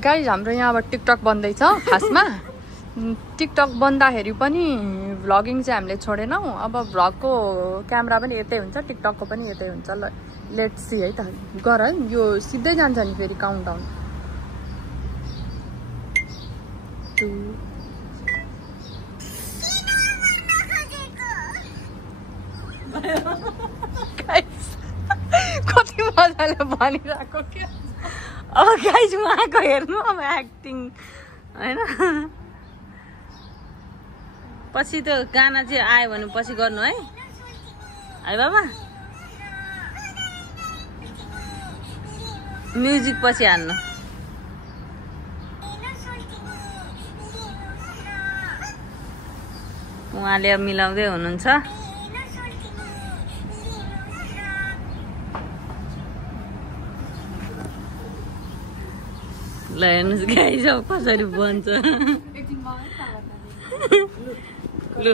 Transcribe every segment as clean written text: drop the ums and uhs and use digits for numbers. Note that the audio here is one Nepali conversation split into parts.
गाइज हाम्रो यहाँबाट टिकटक बन्दैछ खासमा टिकटक बन्दाखेरि पनि भ्लगिङ चाहिँ हामीले छोडेनौँ अब भ्लगको क्यामेरा पनि यतै हुन्छ टिकटकको पनि यतै हुन्छ ल लेट्स सी है त गर है यो सिधै जान्छ नि फेरि काउन्टडाउन 2 कति मजाले भनिरहेको के अब गाइज उहाँको हेर्नु अब एक्टिङ हैन पछि त्यो गाना चाहिँ आयो भने पछि गर्नु है बाबा म्युजिक पछि हान्नु उहाँले अब मिलाउँदै हुनुहुन्छ ल हेर्नुहोस् गाइस अब कसरी बन्छ लु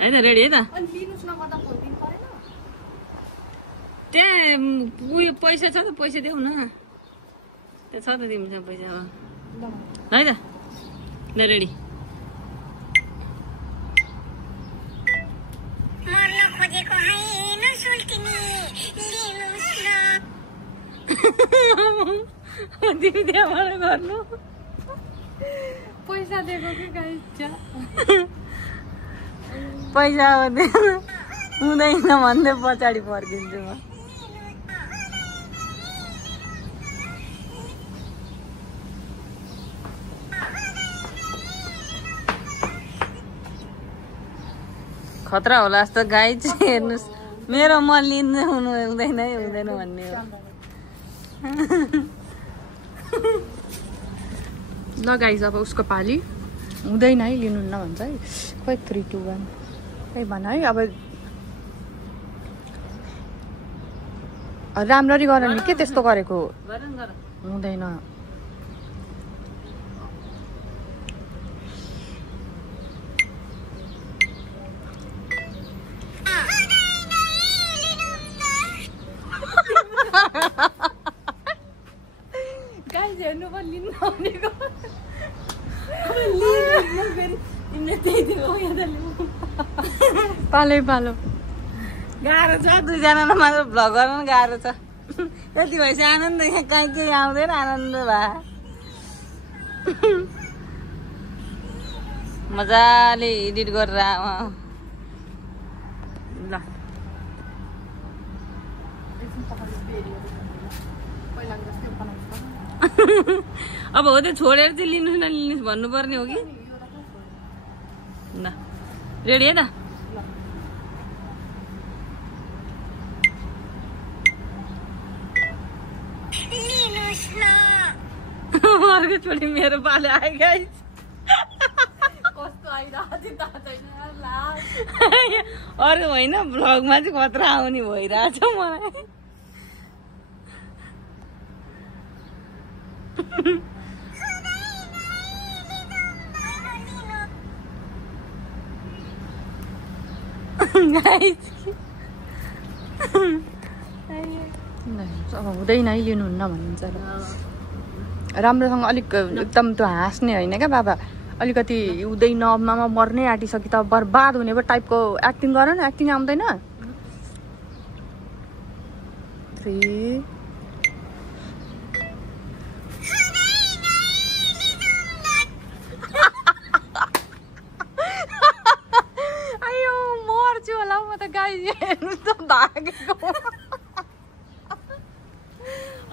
है त रेडी है त त्यहाँ उयो पैसा छ त पैसा देऊ न त्यहाँ छ त तिमीसँग पैसा है त ल रेडी तिमी त्यहाँबाट गर्नु पैसा दिएको कि गाइस पैसा हुँदैन भन्दै पछाडि फर्किन्छु म खतरा होला जस्तो गाई चाहिँ हेर्नुहोस् मेरो म लिनु हुँदैन है हुँदैन भन्ने हो ल गाइज अब उसको पाली हुँदैन है लिनुहुन्न भन्छ है खोइ 3 2 1 खै भन है अब राम्ररी गर नि के त्यस्तो गरेको हुँदैन गाइज हेर्नु पनि लिनु भनेको पालै पालो गाह्रो छ दुईजनालाई मात्र भ्लग गर्न पनि गाह्रो छ यति भएपछि आनन्द यहाँ कहीँ केही आउँदैन आनन्द भए मजाले एडिट गरेर ल अब हो त्यो छोडेर चाहिँ लिनुहोस् न लिनुहोस् भन्नुपर्ने हो कि ल रेडी है त अर्कोचोटि मेरो पालो आयो गाइस अरू होइन भ्लगमा चाहिँ खतरा आउने भइरहेछ मलाई अब हुँदैन है लिनुहुन्न भन्नुहुन्छ राम्रोसँग अलिक एकदम त्यो हाँस्ने होइन क्या बाबा अलिकति हुँदैन मामा मर्नै आँटिसक्यो त बर्बाद हुने पो टाइपको एक्टिङ गर न एक्टिङ आउँदैन 3 आयो मर्छु होला म त गाई हेर्नु त भागेको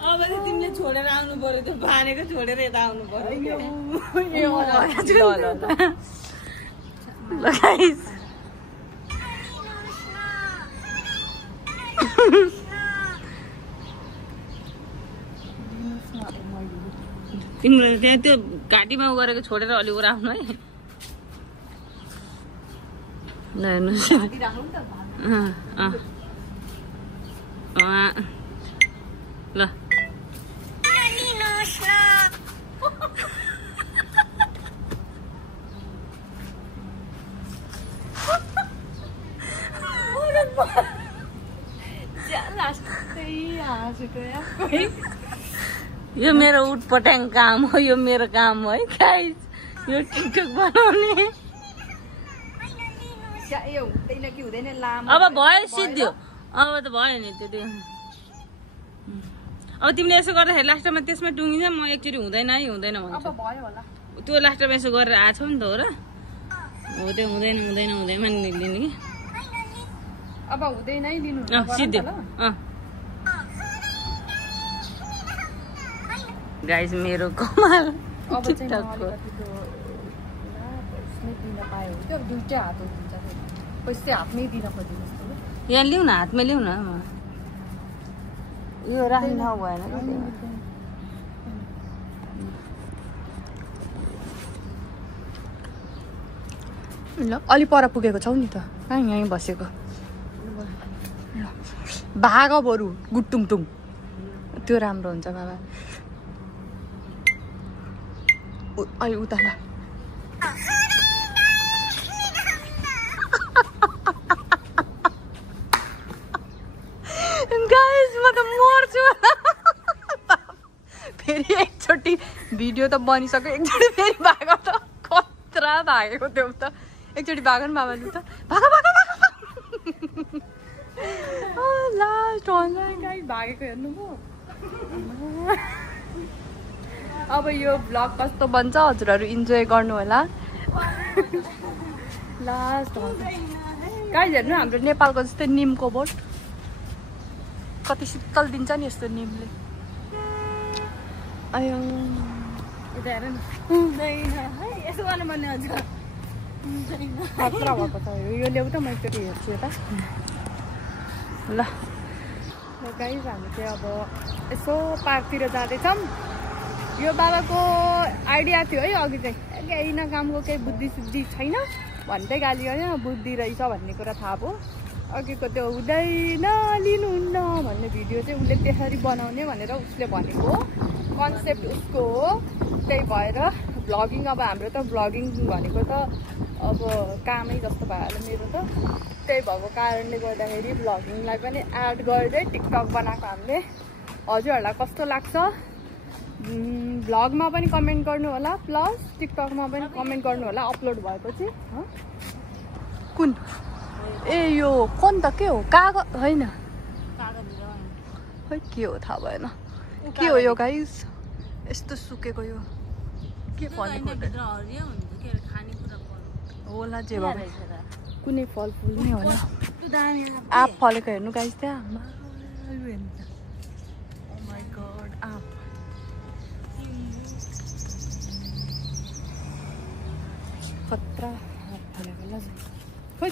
अब चाहिँ तिमीले छोडेर आउनु पर्यो त्यो भानेको छोडेर यता आउनु पर्यो तिमीले त्यहाँ त्यो घाँटीमा गरेको छोडेर अलि उराउनु है ल हेर्नुहोस् ल यो मेरो उटपटाङ काम हो, यो मेरो काम हो है गाइस, यो टिकटक बनाउने। हुँदैन कि हुँदैन लामो। अब भयो सिद्धो, अब त भयो नि त्यो। अब तिमीले यसो गर्दाखेरि लास्टमा त्यसमा टुङ्गिन्छ, म एकचोटि हुँदैन है हुँदैन भन्छु। अब भयो होला। त्यो लास्टमा यसो गरेर आएको नि त हो र, हो त्यो हुँदैन हुँदैन हुँदैन लिने कि। अब हुँदैन है दिनु सिद्धो। गाइस मेरो कमाल टिकटकको। दुईटै हात हुन्छ, पैसा हातमै दिन खोजिदिनुहोस् त। यहाँ लिऊ न, हातमै लिऊ न। यो राख्नु भएन ल। अलि पर पुगेको छौ नि त, कहाँ यहीँ बसेको। भाग बरु गुटुङटुङ, त्यो राम्रो हुन्छ बाबा। अलि उता ल। गाइस म त मर्छु। फेरि एकचोटि भिडियो त बनिसक्यो, एकचोटि फेरि भागो त, कत्रा भागेको त्यो त। एकचोटि भाग न बाबा, लु त भाग भाग भाग। लास्ट गाइस भागेको हेर्नु भयो। अब यो भ्लग कस्तो बन्छ हजुरहरू इन्जोय गर्नु होला। लास्ट गाइस हेर्नु, हाम्रो नेपालको जस्तै निमको बोट कति शीतल दिन्छ नि यस्तो निमले। आयो खतरा भएको छ यो। ल्याउ त म एकचोटि हेर्छु यता। ल गाइस हामी चाहिँ अब यसो पार्कतिर जाँदैछौँ। यो बाबाको आइडिया थियो है अघि चाहिँ, केही न कामको केही बुद्धि सुद्धि छैन भन्दै गाली गर्यो, बुद्धि रहेछ भन्ने कुरा थाहा भयो। अघिको त्यो हुँदैन लिनुहुन्न भन्ने भिडियो चाहिँ उसले त्यसरी बनाउने भनेर उसले भनेको कन्सेप्ट उसको हो। त्यही भएर भ्लगिङ, अब हाम्रो त भ्लगिङ भनेको त अब कामै जस्तो भइहाल्यो मेरो त। त्यही भएको कारणले गर्दाखेरि भ्लगिङलाई पनि एड गर्दै टिकटक बनाएको हामीले। हजुरहरूलाई कस्तो लाग्छ भ्लगमा पनि कमेन्ट गर्नु होला, प्लस टिकटकमा पनि कमेन्ट गर्नु होला अपलोड भएपछि। कुन ए यो कुन त के हो, कागज होइन खै के हो थाहा भएन। के हो यो गाइस, यस्तो सुकेको यो के भनेको होला जे भए कुनै फलफुल नै होला। आँप फलेको हेर्नु गाइस त्यहाँ। ओ माई गॉड आँप। कत्रा फलेको ल। खै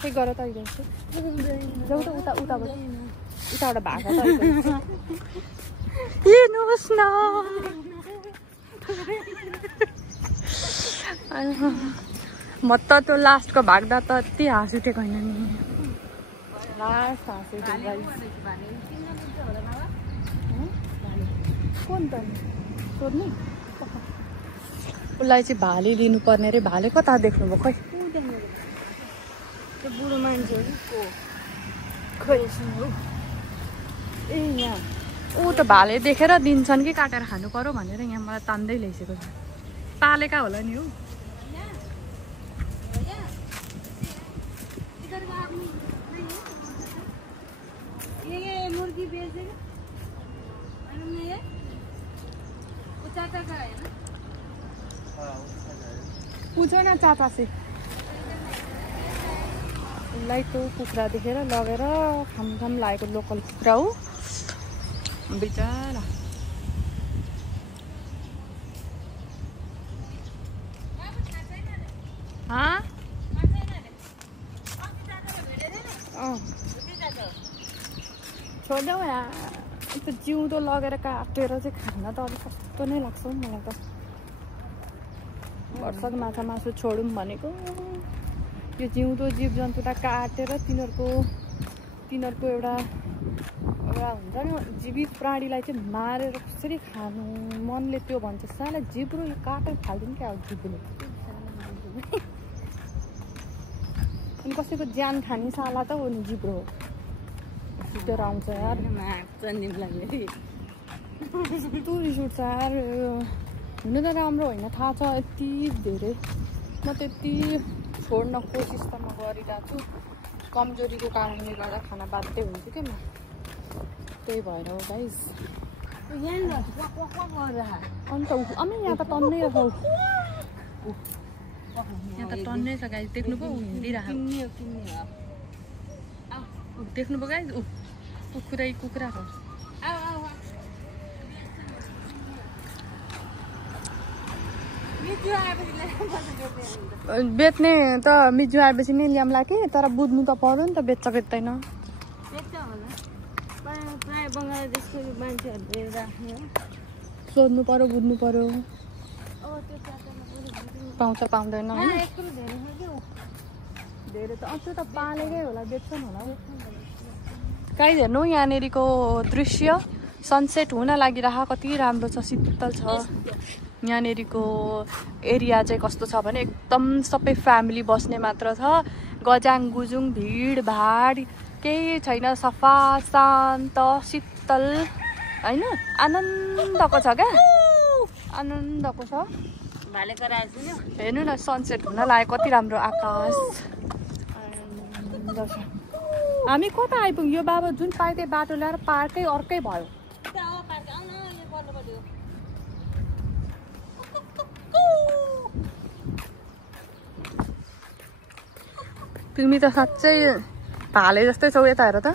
खै गर त अहिले जाऊ त उता उताबाट उताबाट भागा त हेर्नुहोस् न। म त त्यो लास्टको भाग्दा त यति हाँस उठेको होइन नि। लास्ट हाँस उठेको कुन त सोध्नु उसलाई चाहिँ भाले दिनुपर्ने रे। भाले कता देख्नुभयो खै? त्यो बुढो मान्छे खै ए यहाँ ऊ त भाले देखेर दिन्छन् कि काटेर खानु पर्यो भनेर यहाँ मलाई तान्दै ल्याइसकेको छ। पालेका होला नि हो। पूछो न चाचा से उसलाई त्यो कुखुरा देखेर लगेर खाम लागेको लोकल कुखुरा हो बिचारा। छोड्देऊ यहाँ त्यो जिउँदो लगेर काटेर चाहिँ खान त अलिक कस्तो नै लाग्छ हौ मलाई त। भर्खर माछा मासु छोडौँ भनेको यो जिउँदो जीव जन्तुलाई काटेर तिनीहरूको एउटा हुन्छ नि जीवित प्राणीलाई चाहिँ मारेर कसरी खानु मनले त्यो भन्छ। साला जिब्रो यो काटेर फाल्दिनु क्या हो जिब्रोले। अनि कसैको ज्यान खाने साला त हो नि जिब्रो हो। सुतेर आउँछ यार कस्तो रिस उठ्छ यार हुन त राम्रो होइन थाहा छ यति धेरै म त्यति छोड्न कोसिस त म गरिरहेको छु कमजोरीको कारणले गर्दा खाना बाध्य हुन्छु क्या म त्यही भएर हो गाइस अन्त अनि यहाँ त टन्नै छ यहाँ त टन्नै छ गाइस देख्नु पो हिँडिरहेको देख्नु पो गाइस कुखुरा हो बेच्ने त मिजु आएपछि नै ल्याउँला कि तर बुझ्नु त पर्यो नि त बेच्छ बेच्दैन सोध्नु पर्यो बुझ्नु पर्यो पाउँछ पाउँदैन धेरै त त्यो त पालेकै होला बेच्छन् होला गाइस हेर्नु यहाँनिरको दृश्य सनसेट हुन लागिरह कति राम्रो छ शीतल छ यहाँनिरको एरिया चाहिँ कस्तो छ भने एकदम सबै फ्यामिली बस्ने मात्र छ गजाङ गुजुङ भिडभाड केही छैन सफा शान्त शीतल होइन आनन्दको छ क्या आनन्दको छ हेर्नु न सनसेट हुन लाग्यो कति राम्रो आकाश हामी कता आइपुग्यो यो बाबा जुन पाए त्यही बाटो ल्याएर पार्कै अर्कै भयो तिमी त साँच्चै भाले जस्तै छौ यता हेर त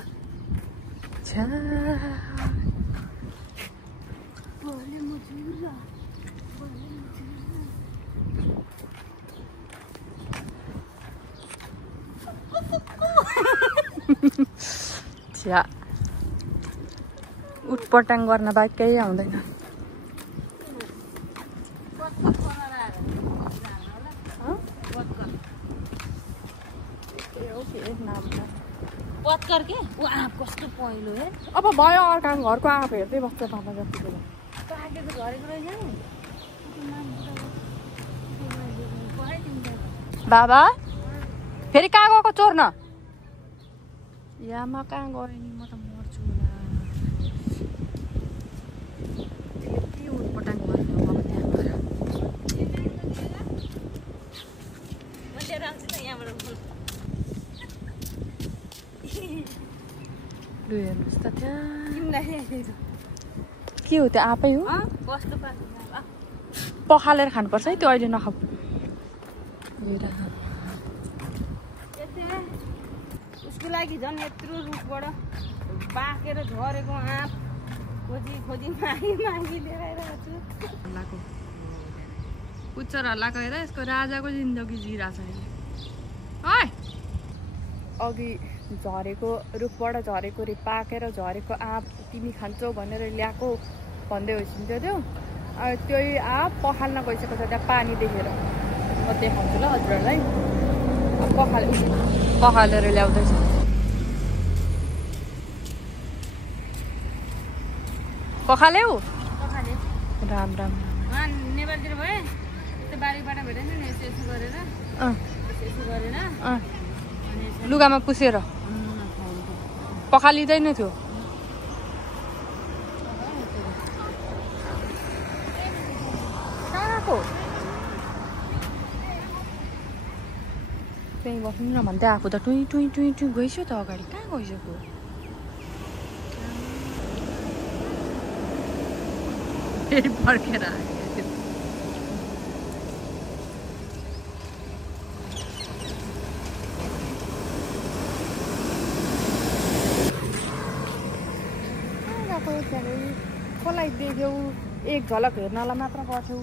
छ्या उटपटाङ गर्न बाहेक केही आउँदैन पत्कर के ऊ आँप कस्तो पहिलो है अब भयो अर्काको घरको आँप हेर्दै बस्छ तपाईँ जतिको काटेको झरेको रहेछ बाबा फेरि कहाँ गएको चोर्न यामा कहाँ गयो नि म त मर्छु होला यति उटपटाङ गर्नु अब त्यहाँ गएर लु हेर्नुहोस् त त्यहाँ के हो त्यो आँपै हो पखालेर खानुपर्छ है त्यो अहिले नखाऊ उसको लागि झन् यत्रो रुखबाट पाकेर झरेको आँप खोजी खोजी मागी मागी लिएर आइरहेको छु पुच्चर हल्लाको हेर यसको राजाको जिन्दगी जिरहेछ अहिले है अघि झरेको रुखबाट झरेको रे पाकेर झरेको आँप तिमी खान्छौ भनेर ल्याएको भन्दै होइसिन्थ्यो त्यो त्यही आँप पखाल्न गइसकेको छ त्यहाँ पानी देखेर म देखाउँछु ल हजुरहरूलाई पखालेर ल्याउँदैछ पखाल्यौ राम राम नेपालतिर भए त्यो बारीबाट भेटेन नि यसो यसो गरेर यसो गरेर लुगामा पुसेर पखालिँदैन थियो कहाँको त्यहीँ बस्नु न भन्दै आएको त टुई टुई टुई टुई गइसक्यो त अगाडि कहाँ गइसक्यो फेरि फर्केर आयो कसलाई देख्यौ एक झलक हेर्नलाई मात्र गर्थ्यौ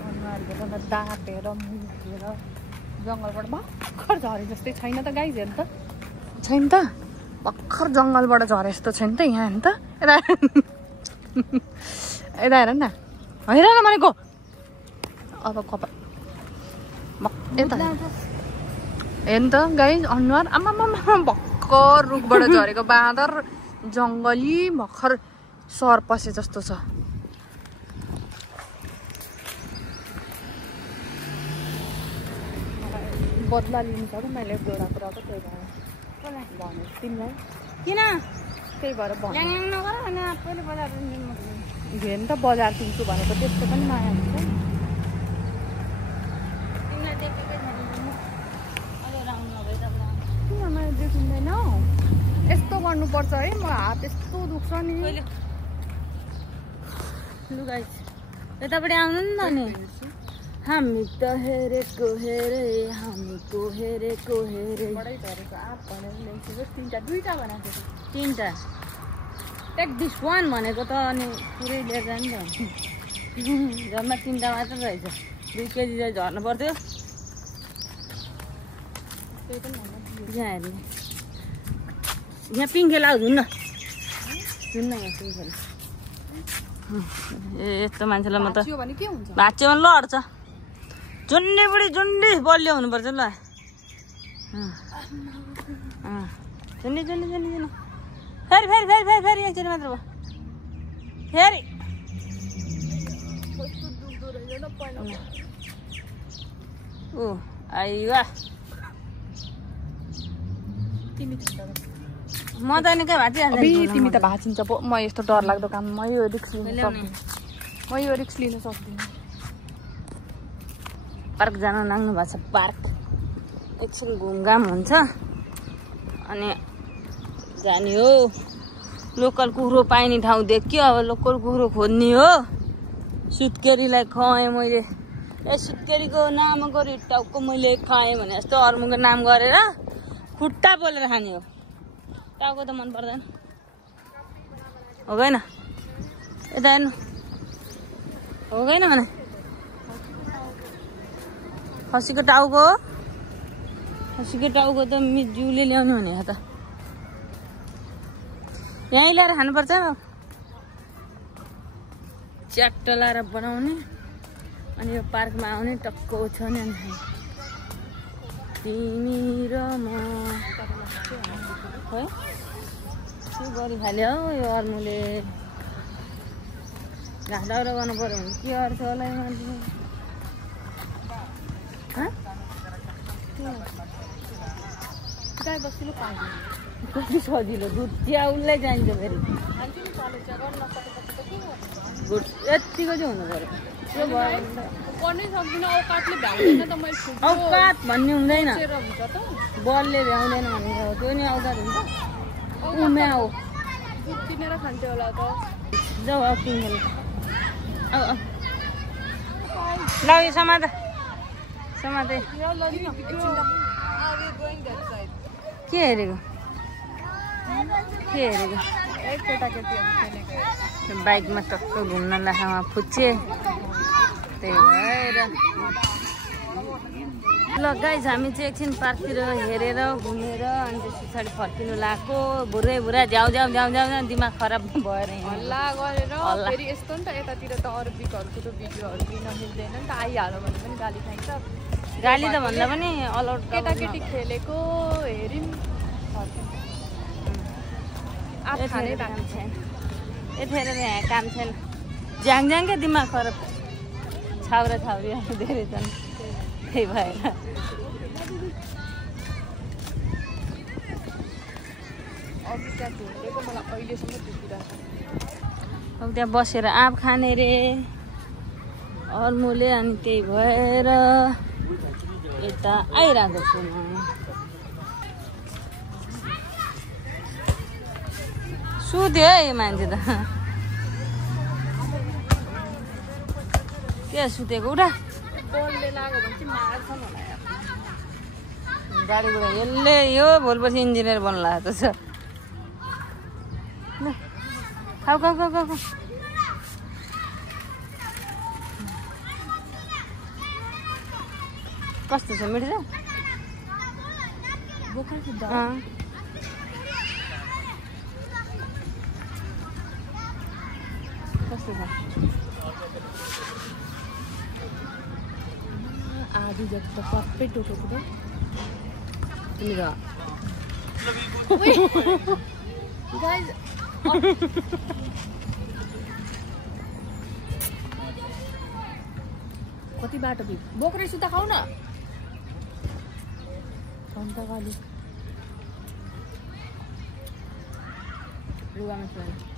अनुहारबाट दाँतेर मुखेर जङ्गलबाट भर्खर झरे जस्तै छैन त गाइस हेर्नु त छैन त भर्खर जङ्गलबाट झरे जस्तो छैन त यहाँ हेर्नु त यता यता हेर न हेर न भनेको अब कपाल यता हेर्नु त गाइस अनुहार आमामा भर्खर रुखबाट झरेको बाँदर जङ्गली भर्खर सर पसे जस्तो छ बदला लिनु छ त मैले एउटा कुराको त्यही भएर भने तिमीलाई किन त्यही भएर भने ल्याङ नगर अनि आफैले बजार हेर्नु त बजार किन्छु भनेको त्यस्तो पनि माया हुन्छ तिमीलाई देखेकै छैन अझै राम्रो नभए त किन मैले देखिँदैन यस्तो गर्नुपर्छ है म हात यस्तो दुख्छ नि लु गाइस यतापट्टि आउनु नि त नि हामी त हेरेको हेरे हामीको हेरेको हेरे बडै झरेको आँप भनेर ल्याउँछु तिनवटा दुईवटा बनाएको छु तिनवटा टेक दिस वान भनेको त अनि पुरै लिएर जाने त जम्मा 3टा मात्र रहेछ 2 केजी चाहिँ झर्नु पर्थ्यो त्यही पनि यहाँ हेर्ने यहाँ पिङ्के लाउ धुन्न यहाँ पिङ्के ए यस्तो मान्छेलाई म त भने के हुन्छ भाँच्यो भने लड्छ जुन्डी बुढी जुन्डी बलियो हुनुपर्छ ल जुन्डी जुन्डी जुन्डी जुन्डी फेरि फेरि फेरि फेरि फेरि एकचोटि मात्र भयो फेरि ऊ आइवा म त नि कहाँ भाँचिहाल्छ तिमी त भाँचिन्छ पो म यस्तो डर लाग्दो काम म यो रिक्स लिन सक्दिनँ म यो रिक्स लिन सक्दिनँ पार्क जान नाग्नु भएको छ पार्क एकछिन घुमघाम हुन्छ अनि जाने हो लोकल कुखुरो पाइने ठाउँ देख्यो अब लोकल कुखुरो खोज्ने हो सुत्केरीलाई खुवाएँ मैले ए सुत्केरीको नाम गरी टाउको मैले खुवाएँ भने जस्तो अरूको नाम गरेर खुट्टा पोलेर खाने हो टाउको त मन पर्दैन हो गएन यता हेर्नु हो गएन भने खसीको टाउको त मिजुले ल्याउनु भने त यहीँ ल्याएर खानुपर्छ च्याट्ट लाएर बनाउने अनि यो पार्कमा आउने टक्क ओछ्याउने अनि तिमी र म है के गरिहाल्यो हौ यो अर्मुले घाँस दाउरा गर्नु पर्यो भने के गर्छ होला मान्छे गाई बस्तीले पाइन्छ कति सजिलो दुध चिया उसलाई चाहिन्छ फेरि यतिको चाहिँ हुनु पर्यो त्यो भयो गर्नै सक्दिनँ औकातले भ्याउँदैन त मैले औकात भन्ने हुँदैन हुन्छ त बलले भ्याउँदैन भन्ने त्यो नि औकात हुन्छ उम्या हो दुध किनेर खान्थ्यो होला त जाऊ अब किनेर अब ल यो समात समाते के हेरेको बाइकमा टक्क घुम्न लाखामा फुच्चे त्यही भएर ल गाइस हामी चाहिँ एकछिन पार्कतिर हेरेर घुमेर अनि त्यस पछाडि फर्किनु लाग्यो भुरै भुरा झ्याउ झ्याउ झ्याउ झ्याउ दिमाग खराब भएर हल्ला गरेर फेरि यस्तो नि त यतातिर त अरू बिकहरूको भिडियोहरू लिन मिल्दैन नि त आइहाल्यो भने पनि गाली खाइन्छ गाली त भन्दा पनि अलआउट केटाकेटी खेलेको हेरिम काम छैन यतिखेर यहाँ काम छैन झ्याङझ्याङकै दिमाग खराब छाउरा छाउरीहरू धेरै छन् त्यही भएर अब त्यहाँ बसेर आँप खाने रे अर्मुले अनि त्यही भएर यता आइरहेको छु म सुत्यो है यो मान्छे त के सुतेको उठा गाडीबाट यसले यो भोलिपछि इन्जिनियर बन्नु लागेको छ खाऊ खाऊ खाऊ खाऊ कस्तो छ मिठो कस्तो छ आधी जति त सबै टोकेको त तिमी र कति बाटो बोक्रे सुता खाऊ न घन्टावाली लुगामा छोड्नु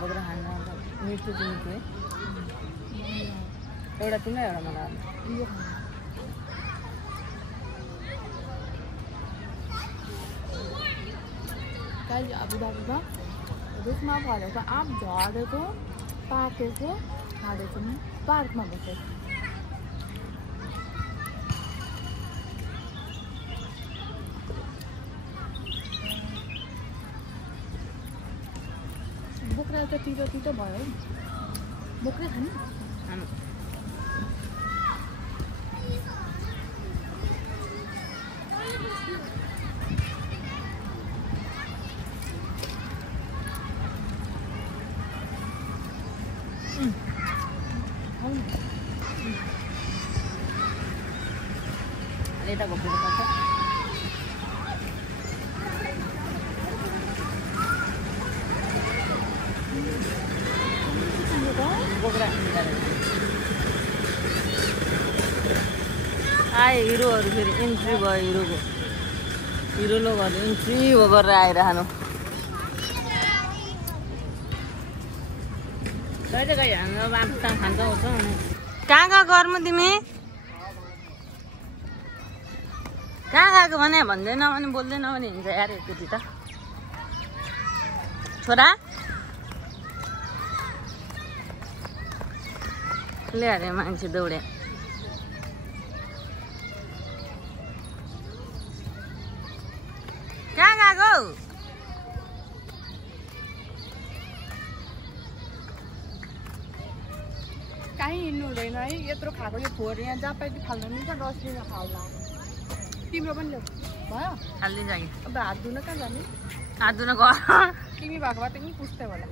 बोकेर खानु मिठो दिन्छु है एउटा तिमीलाई एउटा मलाई यो कहिले अबुधाबीमा रुखमा फलेको आँप झरेको पाकेको खाँदैछु नि पार्कमा बसेको बोक्रा त तितो तितो भयो है बोक्रै खानु यता घोप्नु पर्छ बोक्रा आए हिरोहरू फेरि इन्ट्री भयो हिरोको हिरो लोगहरू इन्ट्री गरेर आइरहनु कहिले कहिले हाम्रो बाँससँग खान्छ आउँछ कहाँ कहाँ गर्नु तिमी कहाँ गएको भने भन्दैन भने बोल्दैन भने हिँड्छ यार एकचोटि त छोरा ले अरे मान्छे दौडे कहाँ गएको कहीँ हिँड्नु हुँदैन है यत्रो खाएको यो फोहोर यहाँ जहाँ पाइती फाल्नु नि त डस्टबिनमा फाल्ला तिम्रो पनि ल्याऊ भयो हालिदिन्छ कि अब हात धुन कहाँ जाने हात धुन गर तिमी भएको भए त नि पुस्थ्यौ होला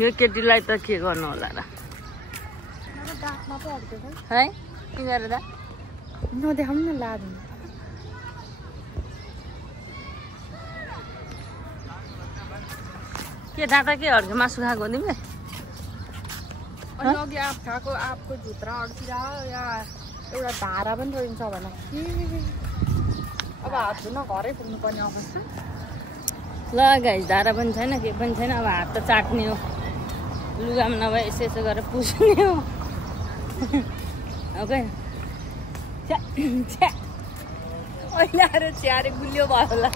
यो केटीलाई त के गर्नु होला र दाँतमा पो अड्केको है के गरेर नदेखाउनु न लाद के दाँत के अड्क्यो मासु खाएको तिमीले अनि अघि आँप खाएको आँपको झुत्रा अड्किरा या एउटा धारा पनि रोइन्छ भने अब हात धुन घरै पुग्नुपर्ने अवस्था ल गाइस धारा पनि छैन के पनि छैन अब हात त चाट्ने हो लुगामा नभए यसो यसो गरेर पुस्ने हो ओके अहिले आएर च्यारे गुलियो भयो होला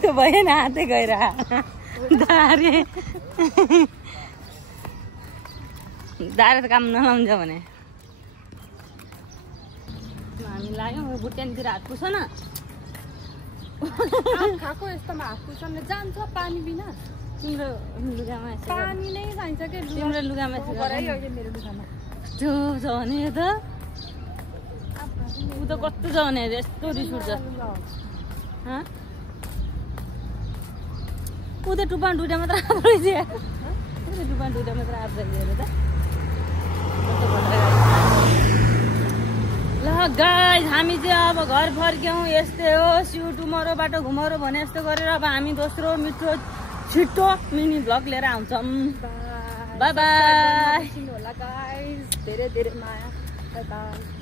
त्यो भएन हातै गएर धारे धारे त काम नलाउँछ भने हामी लाग्यौँ बुट्यानतिर हात पुछ न खाएको यस्तोमा हात पुछ्न जान्छ पानी बिना तिम्रो लुगामा पानी नै चाहिन्छ के तिम्रो लुगामा मेरो लुगामा त्यो छ भने त ऊ त कस्तो छ भने यस्तो रिस उठ्छ ऊ त टुप्पा टुटा मात्र आएको रहेछ ऊ त टुप्पा टुटा मात्र आएको रहेछ त ल गाइस हामी चाहिँ अब घर फर्क्यौँ यस्तै हो सिउ टुमरोबाट घुमरो भने जस्तो गरेर अब हामी दोस्रो मिठो छिटो मिनी भ्लग लिएर आउँछौँ बाई बाई होला गाइस धेरै धेरै माया बाई बाई